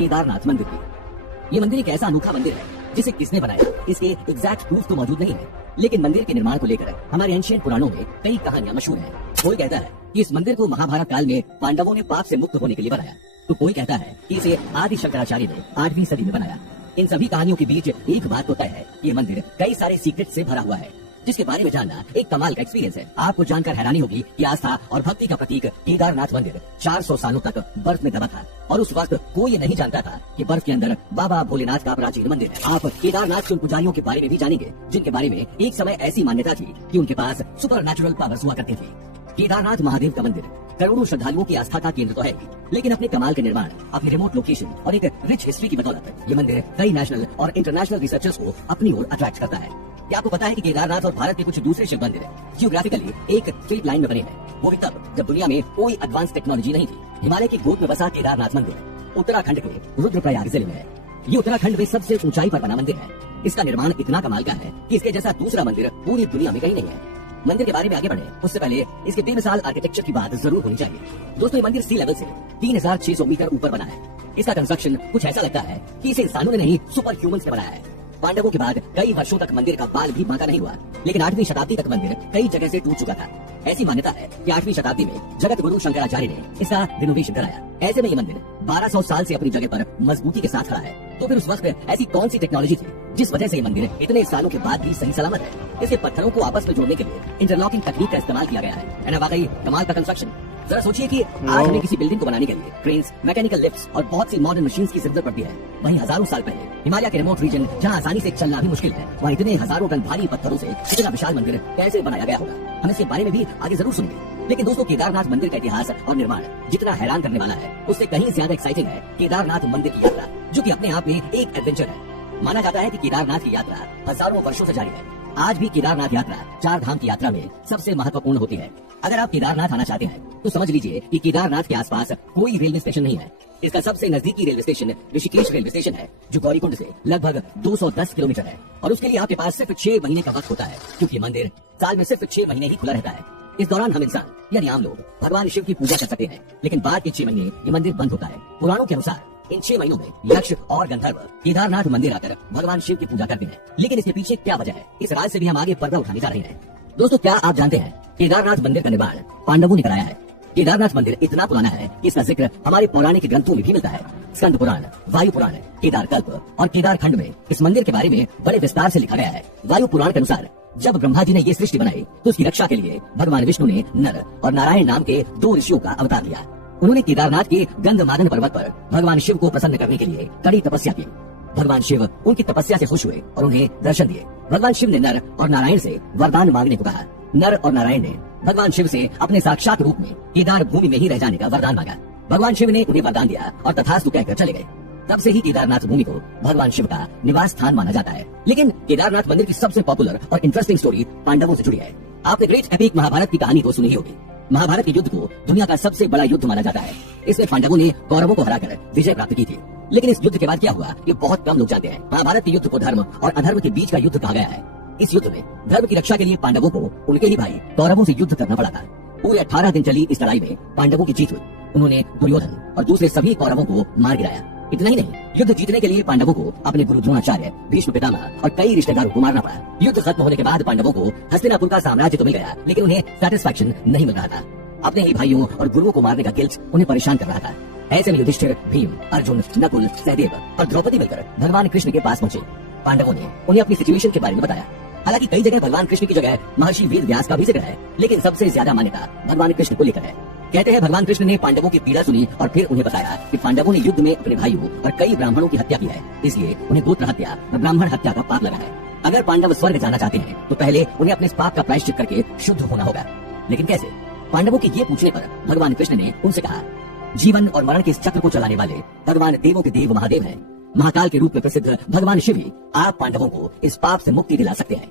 केदारनाथ मंदिर की। ये मंदिर एक ऐसा अनोखा मंदिर है जिसे किसने बनाया इसके एग्जैक्ट प्रूफ तो मौजूद नहीं है, लेकिन मंदिर के निर्माण को लेकर हमारे एंशिएंट पुराणों में कई कहानियां मशहूर हैं। कोई कहता है कि इस मंदिर को महाभारत काल में पांडवों ने पाप से मुक्त होने के लिए बनाया, तो कोई कहता है कि इसे आदि शंकराचार्य ने 8वीं सदी में बनाया। इन सभी कहानियों के बीच एक बात तो तय है, ये मंदिर कई सारे सीक्रेट से भरा हुआ है, जिसके बारे में जानना एक कमाल का एक्सपीरियंस है। आपको जानकर हैरानी होगी कि आस्था और भक्ति का प्रतीक केदारनाथ मंदिर 400 सालों तक बर्फ में दबा था, और उस वक्त कोई ये नहीं जानता था कि बर्फ के अंदर बाबा भोलेनाथ का प्राचीन मंदिर है। आप केदारनाथ के उन पुजारियों के बारे में भी जानेंगे जिनके बारे में एक समय ऐसी मान्यता थी कि उनके पास सुपर नेचुरल पावर्स हुआ करती थी। केदारनाथ महादेव का मंदिर करोड़ों श्रद्धालुओं की आस्था का केंद्र तो है, लेकिन अपने कमाल के निर्माण, अपनी रिमोट लोकेशन और एक रिच हिस्ट्री की बदौलत ये मंदिर कई नेशनल और इंटरनेशनल रिसर्चर्स को अपनी ओर अट्रैक्ट करता है। क्या आपको पता है कि केदारनाथ और भारत के कुछ दूसरे शिव मंदिर जियोग्राफिकली एक स्ट्रेट लाइन में बने हैं? वो भी तब जब दुनिया में कोई एडवांस टेक्नोलॉजी नहीं थी। हिमालय की गोद में बसा केदारनाथ मंदिर उत्तराखंड के रुद्रप्रयाग जिले में है। ये उत्तराखंड में सबसे ऊंचाई पर बना मंदिर है। इसका निर्माण इतना कमाल का है कि इसके जैसा दूसरा मंदिर पूरी दुनिया में कहीं नहीं है। मंदिर के बारे में आगे बढ़े उससे पहले इसके बेमिसाल आर्किटेक्चर की बात जरूर होनी चाहिए। दोस्तों, ये मंदिर सी लेवल से 3600 मीटर ऊपर बना है। इसका कंस्ट्रक्शन कुछ ऐसा लगता है कि इसे इंसानों ने नहीं, सुपर ह्यूमंस ने बनाया है। पांडवों के बाद कई वर्षों तक मंदिर का बाल भी बांका नहीं हुआ, लेकिन 8वीं शताब्दी तक मंदिर कई जगह से टूट चुका था। ऐसी मान्यता है कि 8वीं शताब्दी में जगत गुरु शंकराचार्य ने इसका रिनोवेशन कराया। ऐसे में ये मंदिर 1200 साल से अपनी जगह पर मजबूती के साथ खड़ा है। तो फिर उस वक्त ऐसी कौन सी टेक्नोलॉजी थी जिस वजह से ये मंदिर इतने सालों के बाद भी सही सलामत है? इसके पत्थरों को आपस में जोड़ने के लिए इंटरलॉकिंग तकनीक का इस्तेमाल किया गया है ना? वाकई कमाल का कंस्ट्रक्शन। जरा सोचिए कि आज हमें किसी बिल्डिंग को बनाने के लिए क्रेन्स, मैकेनिकल लिफ्ट्स और बहुत सी मॉडर्न मशीन्स की जरूरत पड़ती है। वहीं हजारों साल पहले हिमालय के रिमोट रीजन, जहां आसानी से चलना भी मुश्किल है, वहाँ इतने हजारों टन भारी पत्थरों से इतना विशाल मंदिर कैसे बनाया गया होगा? हम इसके बारे में भी आगे जरूर सुनेंगे। लेकिन दोस्तों, केदारनाथ मंदिर का इतिहास और निर्माण जितना हैरान करने वाला है, उससे कहीं ज्यादा एक्साइटिंग है केदारनाथ मंदिर की यात्रा, जो कि अपने आप में एक एडवेंचर है। माना जाता है कि केदारनाथ की यात्रा हजारों वर्षों से जारी है। आज भी केदारनाथ यात्रा 4 धाम की यात्रा में सबसे महत्वपूर्ण होती है। अगर आप केदारनाथ आना चाहते हैं तो समझ लीजिए कि केदारनाथ के आसपास कोई रेलवे स्टेशन नहीं है। इसका सबसे नजदीकी railway station Rishikesh railway station है, जो गौरीकुंड से लगभग 210 किलोमीटर है, और उसके लिए आपके पास सिर्फ 6 महीने का वक्त होता है, क्योंकि मंदिर साल में सिर्फ 6 महीने ही खुला रहता है। इस दौरान हम इंसान यानी आम लोग भगवान शिव की पूजा कर सकते हैं, लेकिन बाद के 6 महीने ये मंदिर बंद होता है। पुराणों के अनुसार इन 6 महीनों में यक्ष और गंधर्व केदारनाथ मंदिर आकर भगवान शिव की पूजा करते हैं। लेकिन इसके पीछे क्या वजह है, इस राज से भी हम आगे पर्दा उठाने जा रहे हैं। दोस्तों, क्या आप जानते हैं केदारनाथ मंदिर का निर्माण पांडवों ने कराया है? केदारनाथ मंदिर इतना पुराना है कि इसका जिक्र हमारे पौराणिक ग्रंथों में भी मिलता है। स्कंद पुराण, वायु पुराण, केदार कल्प और केदार खंड में इस मंदिर के बारे में बड़े विस्तार से लिखा गया है। वायु पुराण के अनुसार जब ब्रह्मा जी ने ये सृष्टि बनाई तो उसकी रक्षा के लिए भगवान विष्णु ने नर और नारायण नाम के 2 ऋषियों का अवतार लिया। उन्होंने केदारनाथ के गंधमादन पर्वत पर भगवान शिव को प्रसन्न करने के लिए कड़ी तपस्या की। भगवान शिव उनकी तपस्या से खुश हुए और उन्हें दर्शन दिए। भगवान शिव ने नर और नारायण से वरदान मांगने को कहा। नर और नारायण ने भगवान शिव से अपने साक्षात रूप में केदार भूमि में ही रह जाने का वरदान मांगा। भगवान शिव ने उन्हें वरदान दिया और तथास्तु कहकर चले गए। तब से ही केदारनाथ भूमि को भगवान शिव का निवास स्थान माना जाता है। लेकिन केदारनाथ मंदिर की सबसे पॉपुलर और इंटरेस्टिंग स्टोरी पांडवों से जुड़ी है। आपने ग्रेट एपिक महाभारत की कहानी तो सुनी ही होगी। महाभारत के युद्ध को दुनिया का सबसे बड़ा युद्ध माना जाता है। इसमें पांडवों ने कौरवों को हराकर विजय प्राप्त की थी। लेकिन इस युद्ध के बाद क्या हुआ, ये बहुत कम लोग जानते हैं। महाभारत के युद्ध को धर्म और अधर्म के बीच का युद्ध कहा गया है। इस युद्ध में धर्म की रक्षा के लिए पांडवों को उनके ही भाई कौरवों से युद्ध करना पड़ा था। पूरे 18 दिन चली इस लड़ाई में पांडवों की जीत हुई। उन्होंने दुर्योधन और दूसरे सभी कौरवों को मार गिराया। इतना ही नहीं, युद्ध जीतने के लिए पांडवों को अपने गुरु द्रोणाचार्य, भीष्म पितामह और कई रिश्तेदारों को मारना पड़ा। युद्ध खत्म होने के बाद पांडवों को हस्तिनापुर का साम्राज्य तो मिल गया, लेकिन उन्हें सेटिस्फैक्शन नहीं मिल रहा था। अपने ही भाइयों और गुरुओं को मारने का गिल्ट उन्हें परेशान कर रहा था। ऐसे में युधिष्ठिर, भीम, अर्जुन, नकुल, सहदेव और द्रौपदी मिलकर भगवान कृष्ण के पास पहुंचे। पांडवों ने उन्हें अपनी सिचुएशन के बारे में बताया। हालांकि कई जगह भगवान कृष्ण की जगह महर्षि वेद व्यास का भी जिक्र है, लेकिन सबसे ज्यादा मान्यता भगवान कृष्ण को लेकर है। कहते हैं भगवान कृष्ण ने पांडवों की पीड़ा सुनी और फिर उन्हें बताया कि पांडवों ने युद्ध में अपने भाइयों और कई ब्राह्मणों की हत्या की है, इसलिए उन्हें गोत्र हत्या और ब्राह्मण हत्या का पाप लगा है। अगर पांडव स्वर्ग जाना चाहते हैं तो पहले उन्हें अपने इस पाप का प्रायश्चित करके शुद्ध होना होगा। लेकिन कैसे? पांडवों के ये पूछने पर भगवान कृष्ण ने उनसे कहा, जीवन और मरण के इस चक्र को चलाने वाले भगवान देवों के देव महादेव हैं। महाकाल के रूप में प्रसिद्ध भगवान शिव ही आप पांडवों को इस पाप से मुक्ति दिला सकते हैं।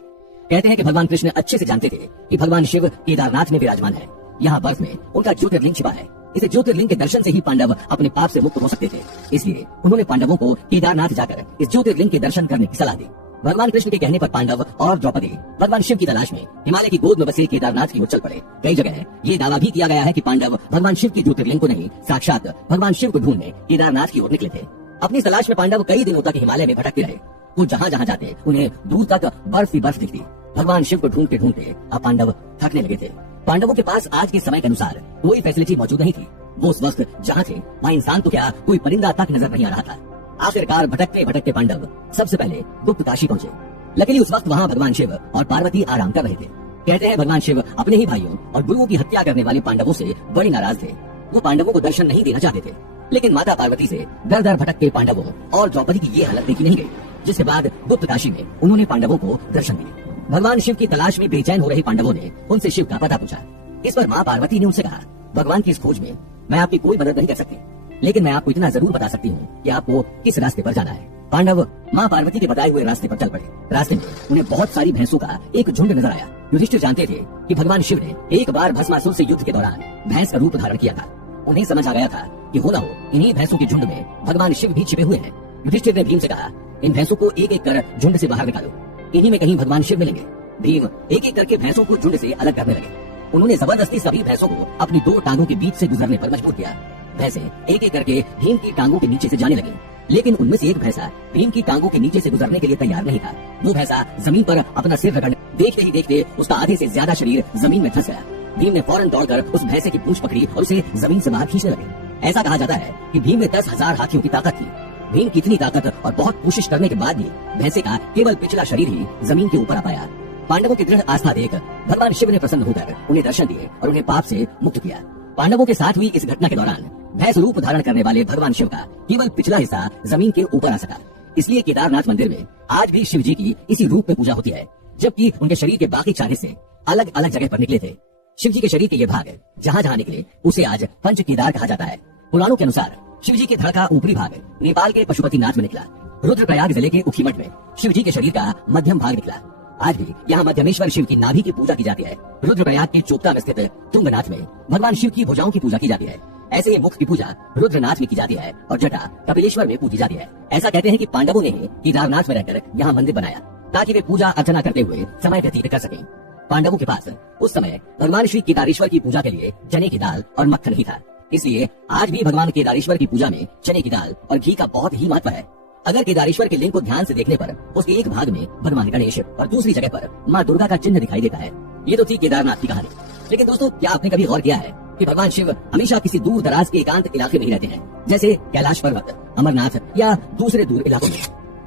कहते हैं कि भगवान कृष्ण अच्छे से जानते थे कि भगवान शिव केदारनाथ में विराजमान है। यहाँ बर्फ में उनका ज्योतिर्लिंग छिपा है। इस ज्योतिर्लिंग के दर्शन से ही पांडव अपने पाप से मुक्त हो सकते थे। इसलिए उन्होंने पांडवों को केदारनाथ जाकर इस ज्योतिर्लिंग के दर्शन करने की सलाह दी। भगवान कृष्ण के कहने पर पांडव और द्रौपदी भगवान शिव की तलाश में हिमालय की गोद में बसे केदारनाथ की ओर चल पड़े। कई जगह ये दावा भी किया गया है कि पांडव भगवान शिव की ज्योतिर्लिंग को नहीं, साक्षात भगवान शिव को ढूंढने केदारनाथ की ओर निकले थे। अपनी तलाश में पांडव कई दिनों तक हिमालय में भटकते रहे। वो जहाँ जहाँ जाते उन्हें दूर तक बर्फ ही बर्फ दिखती। भगवान शिव को ढूंढते ढूंढते अब पांडव थकने लगे थे। पांडवों के पास आज के समय के अनुसार कोई फैसिलिटी मौजूद नहीं थी। वो उस वक्त जहाँ थे वहाँ इंसान तो क्या कोई परिंदा तक नजर नहीं आ रहा था। आखिरकार भटकते भटकते पांडव सबसे पहले गुप्त काशी पहुंचे। लकीली उस वक्त वहाँ भगवान शिव और पार्वती आराम कर रहे थे। कहते हैं भगवान शिव अपने ही भाइयों और गुरुओं की हत्या करने वाले पांडवों से बड़े नाराज थे। वो पांडवों को दर्शन नहीं देना चाहते थे, लेकिन माता पार्वती से दर दर भटकते पांडवों और द्रौपदी की ये हालत देखी नहीं गई, जिसके बाद गुप्त काशी में उन्होंने पांडवों को दर्शन दिए। भगवान शिव की तलाश में बेचैन हो रहे पांडवों ने उनसे शिव का पता पूछा। इस पर माँ पार्वती ने उनसे कहा, भगवान की इस खोज में मैं आपकी कोई मदद नहीं कर सकती, लेकिन मैं आपको इतना जरूर बता सकती हूँ कि आपको किस रास्ते पर जाना है। पांडव माँ पार्वती के बताए हुए रास्ते पर चल पड़े। रास्ते में उन्हें बहुत सारी भैंसों का एक झुंड नजर आया। युधिष्ठिर जानते थे कि भगवान शिव ने एक बार भस्मासुर से युद्ध के दौरान भैंस का रूप धारण किया था। उन्हें समझ आ गया था कि हो ना हो इन्हीं भैंसों के झुंड में भगवान शिव भी छिपे हुए हैं। युधिष्ठिर ने भीम से कहा, इन भैंसों को एक एक कर झुंड से बाहर निकालो, इन्हीं में कहीं भगवान शिव मिलेंगे। भीम एक एक करके भैंसों को झुंड से अलग करने लगे। उन्होंने जबरदस्ती सभी भैंसों को अपनी दो टांगों के बीच से गुजरने पर मजबूर किया। भैंसें एक एक करके भीम की टांगों के नीचे से जाने लगी, लेकिन उनमें से एक भैंसा भीम की टांगों के नीचे से गुजरने के लिए तैयार नहीं था। वो भैंसा जमीन पर अपना सिर रगड़ देखते ही देखते उसका आधे से ज्यादा शरीर जमीन में धंस गया। भीम ने फौरन दौड़कर उस भैंसे की पूंछ पकड़ी और उसे जमीन से बाहर खींचने लगे। ऐसा कहा जाता है कि भीम में 10,000 हाथियों की ताकत थी। भीम की इतनी ताकत और बहुत कोशिश करने के बाद भी भैंसे का केवल पिछला शरीर ही जमीन के ऊपर आ पाया। पांडवों की दृढ़ आस्था देख भगवान शिव ने प्रसन्न होकर उन्हें दर्शन दिए और उन्हें पाप से मुक्त किया। पांडवों के साथ हुई इस घटना के दौरान भैंस रूप धारण करने वाले भगवान शिव का केवल पिछला हिस्सा जमीन के ऊपर आ सका। इसलिए केदारनाथ मंदिर में आज भी शिव जी की इसी रूप में पूजा होती है, जबकि उनके शरीर के बाकी 4 हिस्से अलग अलग जगह पर निकले थे। शिव जी के शरीर के ये भाग जहाँ जहाँ निकले उसे आज पंच केदार कहा जाता है। पुराणों के अनुसार शिव जी के धड़ का ऊपरी भाग नेपाल के पशुपतिनाथ में निकला। रुद्रप्रयाग जिले के उखीमठ में शिव जी के शरीर का मध्यम भाग निकला। आज भी यहाँ मध्यमेश्वर शिव की नाभि की पूजा की जाती है। रुद्रप्रयाग के चोपता में स्थित तुंगनाथ में भगवान शिव की भुजाओं की पूजा की जाती है। ऐसे ही मुख की पूजा रुद्रनाथ में की जाती है और जटा कपिलेश्वर में पूजी जाती है। ऐसा कहते हैं कि पांडवों ने केदारनाथ में रहकर यहाँ मंदिर बनाया ताकि वे पूजा अर्चना करते हुए समय व्यतीत कर सकें। पांडवों के पास उस समय भगवान श्री केदारेश्वर की पूजा के लिए चने की दाल और मक्खन ही था। इसलिए आज भी भगवान केदारेश्वर की पूजा में चने की दाल और घी का बहुत ही महत्व है। अगर केदारेश्वर के लिंग को ध्यान से देखने पर उसके एक भाग में भगवान गणेश और दूसरी जगह पर माँ दुर्गा का चिन्ह दिखाई देता है। ये तो थी केदारनाथ की कहानी। लेकिन दोस्तों, क्या आपने कभी गौर किया है कि भगवान शिव हमेशा किसी दूर दराज के एकांत इलाके में ही रहते हैं, जैसे कैलाश पर्वत, अमरनाथ या दूसरे दूर इलाकों में?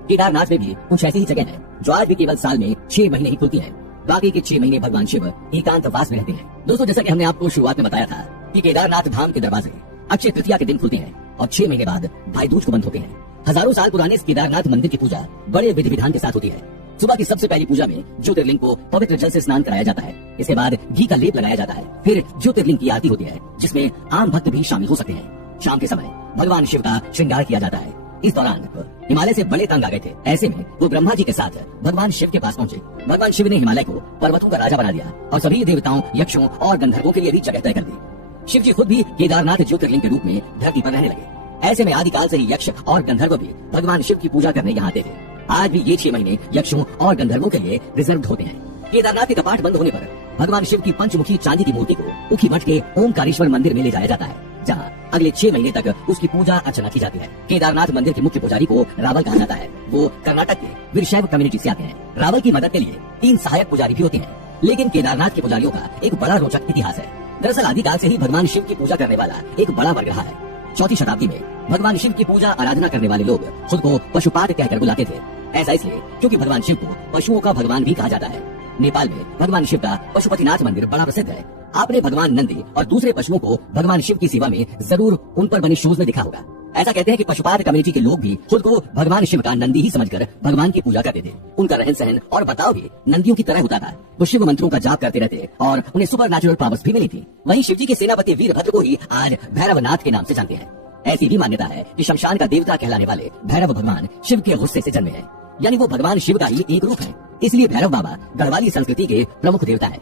केदारनाथ में भी कुछ ऐसी ही जगह है जो आज भी केवल साल में 6 महीने ही खुलती है। बाकी के 6 महीने भगवान शिव एकांतवास में रहते हैं। दोस्तों, जैसा कि हमने आपको शुरुआत में बताया था कि केदारनाथ धाम के दरवाजे अक्षय तृतीया के दिन खुलते हैं और 6 महीने बाद भाई दूज को बंद होते हैं। हजारों साल पुराने इस केदारनाथ मंदिर की पूजा बड़े विधि विधान के साथ होती है। सुबह की सबसे पहली पूजा में ज्योतिर्लिंग को पवित्र जल से स्नान कराया जाता है। इसके बाद घी का लेप लगाया जाता है। फिर ज्योतिर्लिंग की आरती होती है, जिसमें आम भक्त भी शामिल हो सकते हैं। शाम के समय भगवान शिव का श्रृंगार किया जाता है। इस दौरान हिमालय से बड़े तंग आ गए थे। ऐसे में वो ब्रह्मा जी के साथ भगवान शिव के पास पहुंचे। भगवान शिव ने हिमालय को पर्वतों का राजा बना दिया और सभी देवताओं, यक्षों और गंधर्वों के लिए भी जगह तय कर दी। शिव जी खुद भी केदारनाथ ज्योतिर्लिंग के रूप में धरती पर रहने लगे। ऐसे में आदिकाल से ही यक्ष और गंधर्व भी भगवान शिव की पूजा करने यहाँ आते थे। आज भी ये 6 महीने यक्षों और गंधर्वों के लिए रिजर्व होते हैं। केदारनाथ के कपाट बंद होने पर भगवान शिव की पंचमुखी चांदी की मूर्ति को उखीमठ के ओमकारेश्वर मंदिर में ले जाया जाता है, जहाँ अगले 6 महीने तक उसकी पूजा अर्चना की जाती है। केदारनाथ मंदिर के मुख्य पुजारी को रावल कहा जाता है। वो कर्नाटक के वीरशैव कम्युनिटी से आते हैं। रावल की मदद के लिए 3 सहायक पुजारी भी होते हैं। लेकिन केदारनाथ के पुजारियों का एक बड़ा रोचक इतिहास है। दरअसल आदिकाल से ही भगवान शिव की पूजा करने वाला एक बड़ा वर्ग रहा है। 4वीं शताब्दी में भगवान शिव की पूजा आराधना करने वाले लोग खुद को पशुपात कहकर बुलाते थे। ऐसा इसलिए क्योंकि भगवान शिव को पशुओं का भगवान भी कहा जाता है। नेपाल में भगवान शिव का पशुपतिनाथ मंदिर बड़ा प्रसिद्ध है। आपने भगवान नंदी और दूसरे पशुओं को भगवान शिव की सेवा में जरूर उन पर बने शूज में देखा होगा। ऐसा कहते हैं कि पशुपात कम्युनिटी के लोग भी खुद को भगवान शिव का नंदी ही समझकर भगवान की पूजा करते थे। उनका रहन सहन और बर्ताव भी नंदियों की तरह होता था। वो शिव मंत्रों का जाप करते रहते और उन्हें सुपर नेचुरल पावर्स भी मिली थी। वहीं शिव जी के सेनापति वीरभद्र को ही आज भैरवनाथ के नाम से जानते हैं। ऐसी भी मान्यता है कि शमशान का देवता कहलाने वाले भैरव भगवान शिव के गुस्से से जन्मे हैं, यानी वो भगवान शिव का ही एक रूप है। इसलिए भैरव बाबा गढ़वाली संस्कृति के प्रमुख देवता है।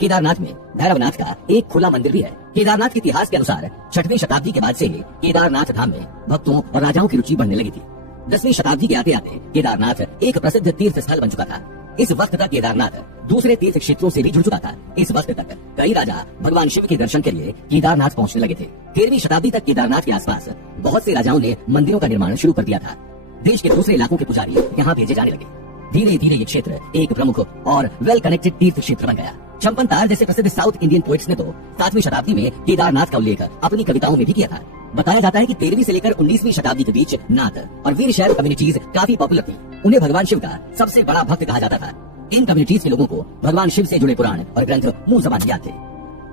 केदारनाथ में भैरवनाथ का एक खुला मंदिर भी है। केदारनाथ के इतिहास के अनुसार 6वीं शताब्दी के बाद से ही केदारनाथ धाम में भक्तों और राजाओं की रुचि बढ़ने लगी थी। 10वीं शताब्दी के आते आते केदारनाथ एक प्रसिद्ध तीर्थ स्थल बन चुका था। इस वक्त तक केदारनाथ दूसरे तीर्थ क्षेत्रों से भी जुड़ चुका था। इस वक्त तक कई राजा भगवान शिव के दर्शन के लिए केदारनाथ पहुंचने लगे थे। 13वीं शताब्दी तक केदारनाथ के आसपास बहुत से राजाओं ने मंदिरों का निर्माण शुरू कर दिया था। देश के दूसरे इलाकों के पुजारी यहाँ भेजे जाने लगे। धीरे धीरे ये क्षेत्र एक प्रमुख और वेल कनेक्टेड तीर्थ क्षेत्र बन गया। चंपन तार जैसे प्रसिद्ध साउथ इंडियन पोइट्स ने तो 7वीं शताब्दी में केदारनाथ का उल्लेख अपनी कविताओं में भी किया था। बताया जाता है कि 13वीं से लेकर 19वीं शताब्दी के बीच नाथ और वीरशैव कम्युनिटीज काफी पॉपुलर थी। उन्हें भगवान शिव का सबसे बड़ा भक्त कहा जाता था। इन कम्युनिटीज के लोगों को भगवान शिव से जुड़े पुराण और ग्रंथ मुंह ज़बान याद थे।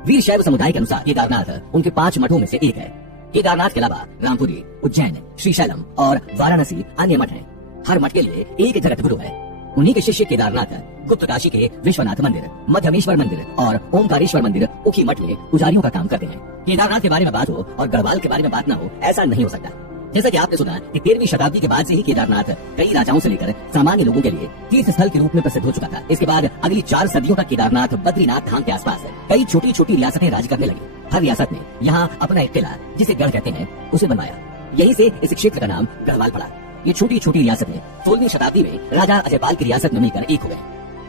वीरशैव समुदाय के अनुसार केदारनाथ उनके 5 मठों में से एक है। केदारनाथ के अलावा रामपुरी, उज्जैन, श्रीशैलम और वाराणसी अन्य मठ हैं। हर मठ के लिए एक जगत गुरु है। उन्हीं के शिष्य केदारनाथ गुप्त काशी के विश्वनाथ मंदिर, मध्यमेश्वर मंदिर और ओमकारेश्वर मंदिर उखी मठ में पुजारियों का काम करते हैं। केदारनाथ के बारे में बात हो और गढ़वाल के बारे में बात ना हो, ऐसा नहीं हो सकता। जैसा कि आपने सुना कि 13वीं शताब्दी के बाद से ही केदारनाथ कई राजाओं से लेकर सामान्य लोगों के लिए तीर्थ स्थल के रूप में प्रसिद्ध हो चुका था। इसके बाद अगली 4 सदियों तक केदारनाथ बद्रीनाथ धाम के आसपास कई छोटी छोटी रियासतें राज करने लगी। हर रियासत ने यहाँ अपना एक किला, जिसे गढ़ कहते हैं, उसे बनवाया। यहीं से इस क्षेत्र का नाम गढ़वाल पड़ा। ये छोटी छोटी रियासतें 16वीं शताब्दी में राजा अजयपाल की रियासत में मिलकर एक हुए।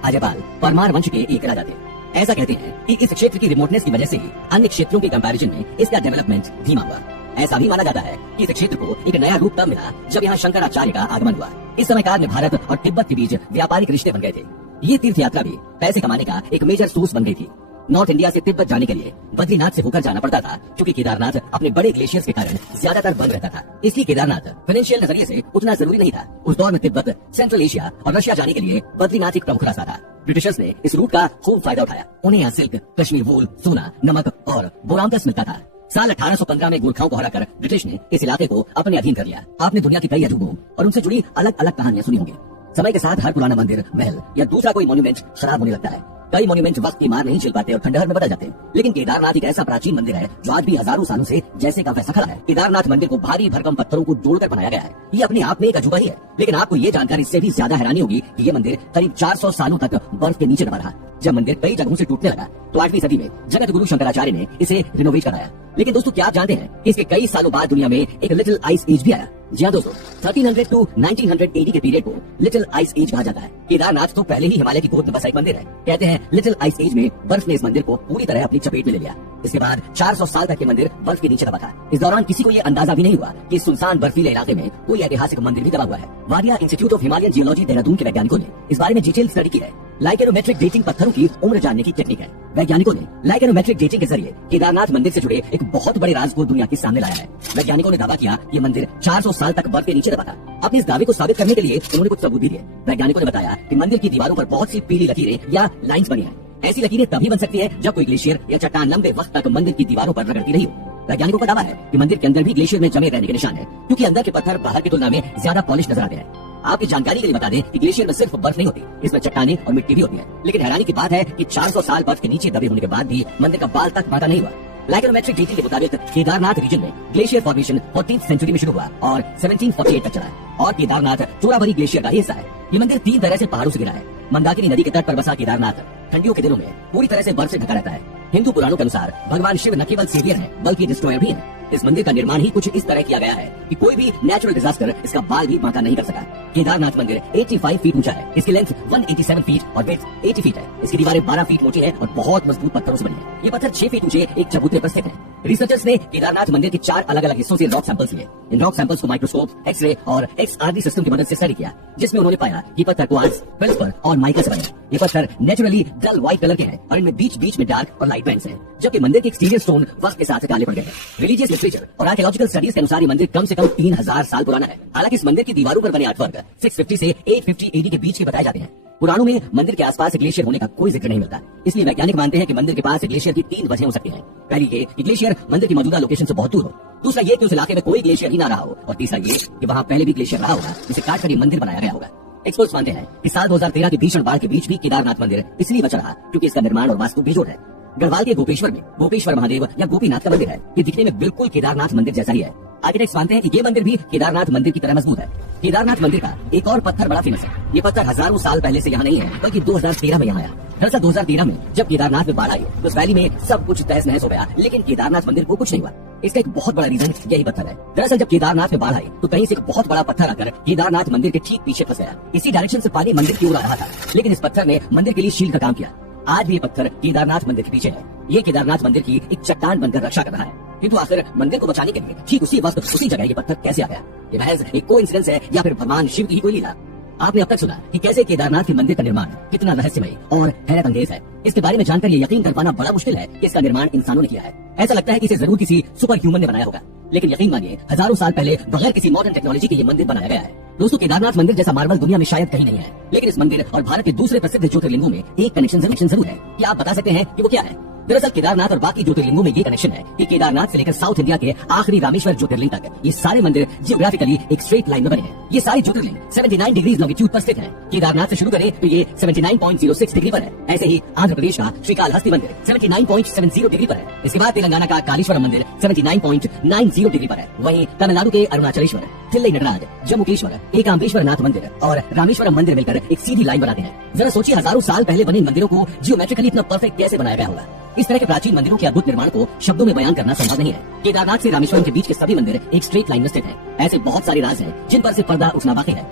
अजयपाल परमार वंश के एक राजा थे। ऐसा कहते हैं कि इस क्षेत्र की रिमोटनेस की वजह से ही अन्य क्षेत्रों के कंपैरिजन में इसका डेवलपमेंट धीमा हुआ। ऐसा भी माना जाता है कि इस क्षेत्र को एक नया रूप तब मिला जब यहाँ शंकराचार्य का आगमन हुआ। इस समय काल में भारत और तिब्बत के बीच व्यापारिक रिश्ते बन गए थे। ये तीर्थ यात्रा भी पैसे कमाने का एक मेजर सोर्स बन गई थी। नॉर्थ इंडिया से तिब्बत जाने के लिए बद्रीनाथ से होकर जाना पड़ता था, क्योंकि केदारनाथ अपने बड़े ग्लेशियर्स के कारण ज्यादातर बंद रहता था। इसलिए केदारनाथ फाइनेंशियल नजरिए से उतना जरूरी नहीं था। उस दौर में तिब्बत, सेंट्रल एशिया और रशिया जाने के लिए बद्रीनाथ एक प्रमुख रास्ता था। ब्रिटिशर्स ने इस रूट का खूब फायदा उठाया। उन्हें यहाँ सिल्क, कश्मीर वूल, सोना, नमक और बोरामकस मिलता था। साल 1815 में गोरखाओं को हराकर ब्रिटिश ने इस इलाके को अपने अधीन कर लिया। आपने दुनिया की कई अजूबों और उनसे जुड़ी अलग अलग कहानियां सुनी होंगी। समय के साथ हर पुराना मंदिर, महल या दूसरा कोई मॉन्यूमेंट खराब होने लगता है। कई मॉन्यूमेंट वक्त की मार नहीं झेल पाते और खंडहर में बदल जाते हैं। लेकिन केदारनाथ एक ऐसा प्राचीन मंदिर है जो आज भी हजारों सालों से जैसे का वैसा खड़ा है। केदारनाथ मंदिर को भारी भरकम पत्थरों को जोड़कर बनाया गया है। ये अपने आप में एक अजूबा ही है। लेकिन आपको ये जानकारी इससे भी ज्यादा हैरानी होगी कि ये मंदिर करीब 400 सालों तक बर्फ के नीचे दबा रहा। जब मंदिर कई जगहों से टूटने लगा तो 8वीं सदी में जगत गुरु शंकराचार्य ने इसे रिनोवेट कराया। लेकिन दोस्तों, क्या आप जानते हैं कि इसके कई सालों बाद दुनिया में एक लिटिल आइस एज भी आया। जी हाँ दोस्तों, 1300 टू 1900 AD के पीरियड को लिटिल आइस एज कहा जाता है। केदारनाथ तो पहले ही हिमालय की गोद में बसा एक मंदिर है। कहते हैं लिटिल आइस एज में बर्फ ने इस मंदिर को पूरी तरह अपनी चपेट में ले लिया। इसके बाद 400 साल तक ये मंदिर बर्फ के नीचे दबा था। इस दौरान किसी को ये अंदाजा भी नहीं हुआ कि इस सुनसान बर्फीले इलाके में कोई ऐतिहासिक मंदिर भी दबा हुआ है। Wadia institute of Himalayan geology Dehradun के वैज्ञानिकों ने इस बारे में डिटेल स्टडी की है। लाइकेनोमेट्रिक डेटिंग पत्थरों की उम्र जानने की टेक्निक है। वैज्ञानिकों ने लाइकेनोमेट्रिक डेटिंग के जरिए केदारनाथ मंदिर से जुड़े एक बहुत बड़े राज को दुनिया के सामने लाया है। वैज्ञानिकों ने दावा किया ये मंदिर 400 साल तक बर्फ के नीचे दबा था। अपने इस दावे को साबित करने के लिए उन्होंने कुछ सबूत भी दिए। वैज्ञानिकों ने बताया कि मंदिर की दीवारों पर बहुत सी पीली लकीरें या लाइंस बनी हैं। ऐसी लकीरें तभी बन सकती है जब कोई ग्लेशियर या चट्टान लंबे वक्त तक मंदिर की दीवारों पर रगड़ती रही हो। वैज्ञानिकों का दावा है कि मंदिर के अंदर भी ग्लेशियर में जमे रहने के निशान है, क्योंकि अंदर के पत्थर बाहर की तुलना में ज्यादा पॉलिश नजर आते हैं। आपकी जानकारी के लिए बता दें कि ग्लेशियर में सिर्फ बर्फ नहीं होती, इसमें चट्टानें और मिट्टी भी होती है। लेकिन हैरानी की बात है कि 400 साल बर्फ के नीचे दबे होने के बाद भी मंदिर का बाल तक बांका नहीं हुआ। लाइकेनोमेट्रिक डेटिंग के मुताबिक केदारनाथ रीजन में ग्लेशियर फॉर्मेशन 14th सेंचुरी में शुरू हुआ और 1748 तक चला है। और केदारनाथ चोराबरी ग्लेशियर का हिस्सा है। ये मंदिर 3 तरह से पहाड़ों से घिरा है। मंदाकिनी नदी के तट पर बसा केदारनाथ ठंडियों के दिनों में पूरी तरह से बर्फ से ढका रहता है। हिंदू पुराणों के अनुसार भगवान शिव न केवल सेवियर हैं बल्कि डिस्ट्रॉयर भी हैं। इस मंदिर का निर्माण ही कुछ इस तरह किया गया है कि कोई भी नेचुरल डिजास्टर इसका बाल भी बांका नहीं कर सका। केदारनाथ मंदिर 85 फीट ऊंचा है। इसकी लेंथ 187 फीट और विड्थ 80 फीट है। इसकी दीवारें 12 फीट मोटी है और बहुत मजबूत पत्थरों से बनी है। ये पत्थर 6 फीट ऊंचे एक चबूतरे पर स्थित है। रिसर्चर्स ने केदारनाथ मंदिर के 4 अलग अलग हिस्सों से रॉक सैंपल्स लिए। इन रॉक सैंपल्स को माइक्रोस्कोप, एक्सरे और XRD सिस्टम की मदद से स्टडी किया, जिसमें उन्होंने पाया कि पत्थर क्वार्ट्ज, फेल्डस्पर और माइका से बने। ये पत्थर नेचुरली डल व्हाइट कलर के हैं और इनमें बीच बीच में डार्क और लाइट बैंड्स हैं, जबकि मंदिर के एक्सटीरियर स्टोन वक्त के साथ काले पड़ गए हैं। रिलीजियस लिटरेचर और आर्कियोलॉजिकल स्टडीज के अनुसार ये मंदिर कम से कम 3000 साल पुराना है। हालांकि इस मंदिर की दीवारों पर बने आर्टवर्क 650 से 850 AD के बीच के बताए जाते हैं। पुराणों में मंदिर के आसपास ग्लेशियर होने का कोई जिक्र नहीं मिलता। इसलिए वैज्ञानिक मानते हैं कि मंदिर के पास ग्लेशियर की 3 वजहें हो सकती हैं। पहली ये कि ग्लेशियर मंदिर की मौजूदा लोकेशन से बहुत दूर हो। दूसरा ये कि उस इलाके में कोई ग्लेशियर ही ना रहा हो। और तीसरा ये कि वहाँ पहले भी ग्लेशियर रहा होगा, जिसे काट कर ये मंदिर बनाया गया होगा। एक्सपर्ट्स मानते हैं कि साल 2013 की भीषण बाढ़ के बीच भी केदारनाथ मंदिर इसलिए बचा रहा क्योंकि इसका निर्माण और वास्तु बेजोड़ है। गढ़वाल के गोपेश्वर में गोपेश्वर महादेव या गोपीनाथ का मंदिर है। ये दिखने में बिल्कुल केदारनाथ मंदिर जैसा ही है। आर्किटेक्ट्स मानते हैं कि ये मंदिर भी केदारनाथ मंदिर की तरह मजबूत है। केदारनाथ मंदिर का एक और पत्थर बड़ा फेमस है। ये पत्थर हजारों साल पहले से यहाँ नहीं है, बल्कि 2013 में यहाँ आया। दरअसल 2013 में जब केदारनाथ में बाढ़ आई तो उस वैली में सब कुछ तहस नहस हो गया, लेकिन केदारनाथ मंदिर को कुछ नहीं हुआ। इसका एक बहुत बड़ा रीजन यही पत्थर है। दरअसल जब केदारनाथ में बाढ़ आई तो कहीं से एक बहुत बड़ा पत्थर आकर केदारनाथ मंदिर के ठीक पीछे फंस गया। इसी डायरेक्शन से पानी मंदिर की ओर आ रहा था, लेकिन इस पत्थर ने मंदिर के लिए शील्ड का काम किया। आज भी ये पत्थर केदारनाथ मंदिर के पीछे है। ये केदारनाथ मंदिर की एक चट्टान बनकर रक्षा कर रहा है। किंतु आखिर मंदिर को बचाने के लिए ठीक उसी वक्त उसी जगह ये पत्थर कैसे आ गया? ये महज एक कोइंसिडेंस है या फिर भगवान शिव की ही कोई लीला? आपने अब तक सुना कि कैसे केदारनाथ के मंदिर का निर्माण कितना रहस्यमय और हैरत अंगेज है। इसके बारे में जानकर ये यकीन कर पाना बड़ा मुश्किल है कि इसका निर्माण इंसानों ने किया है। ऐसा लगता है कि इसे जरूर किसी सुपर ह्यूमन ने बनाया होगा, लेकिन यकीन मानिए हजारों साल पहले बगैर किसी मॉडर्न टेक्नोलॉजी के ये मंदिर बनाया गया है। दोस्तों, केदारनाथ मंदिर जैसा मार्बल दुनिया में शायद कहीं नहीं है, लेकिन इस मंदिर और भारत के दूसरे प्रसिद्ध ज्योतिर्लिंगों में एक कनेक्शन जरूर है। क्या आप बता सकते हैं कि वो क्या है? दरअसल केदारनाथ और बाकी ज्योतिर्लिंगों में ये कनेक्शन है कि केदारनाथ से लेकर साउथ इंडिया के आखिरी रामेश्वर ज्योतिर्लिंग तक ये सारे मंदिर जियोग्राफिकली एक स्ट्रेट लाइन में बने हैं। ये सारे ज्योतिर्लिंग 79 डिग्री लॉन्गिट्यूड पर स्थित हैं। केदारनाथ से शुरू करें तो ये 79.06 डिग्री पर है। ऐसे ही आंध्र प्रदेश का श्रीकालहस्ती मंदिर 79.70 डिग्री पर है। इसके बाद तेलंगाना का कालेश्वरम मंदिर 79.90 डिग्री पर है। वहीं तमिलनाडु के अरुणाचलेश्वर, थिल्लई नटराज, जम्मूकेश्वर, एकाम्बरेश्वर नाथ मंदिर और रामेश्वरम मंदिर मिलकर एक सीधी लाइन बनाते हैं। जरा सोचिए, हजारों साल पहले बने मंदिरों को जियोमेट्रिकली इतना परफेक्ट कैसे बनाया गया होगा? इस तरह के प्राचीन मंदिरों के अद्भुत निर्माण को शब्दों में बयान करना संभव नहीं है। केदारनाथ से रामेश्वरम के बीच के सभी मंदिर एक स्ट्रेट लाइन में स्थित हैं। ऐसे बहुत सारे राज हैं जिन पर से पर्दा उठना बाकी है।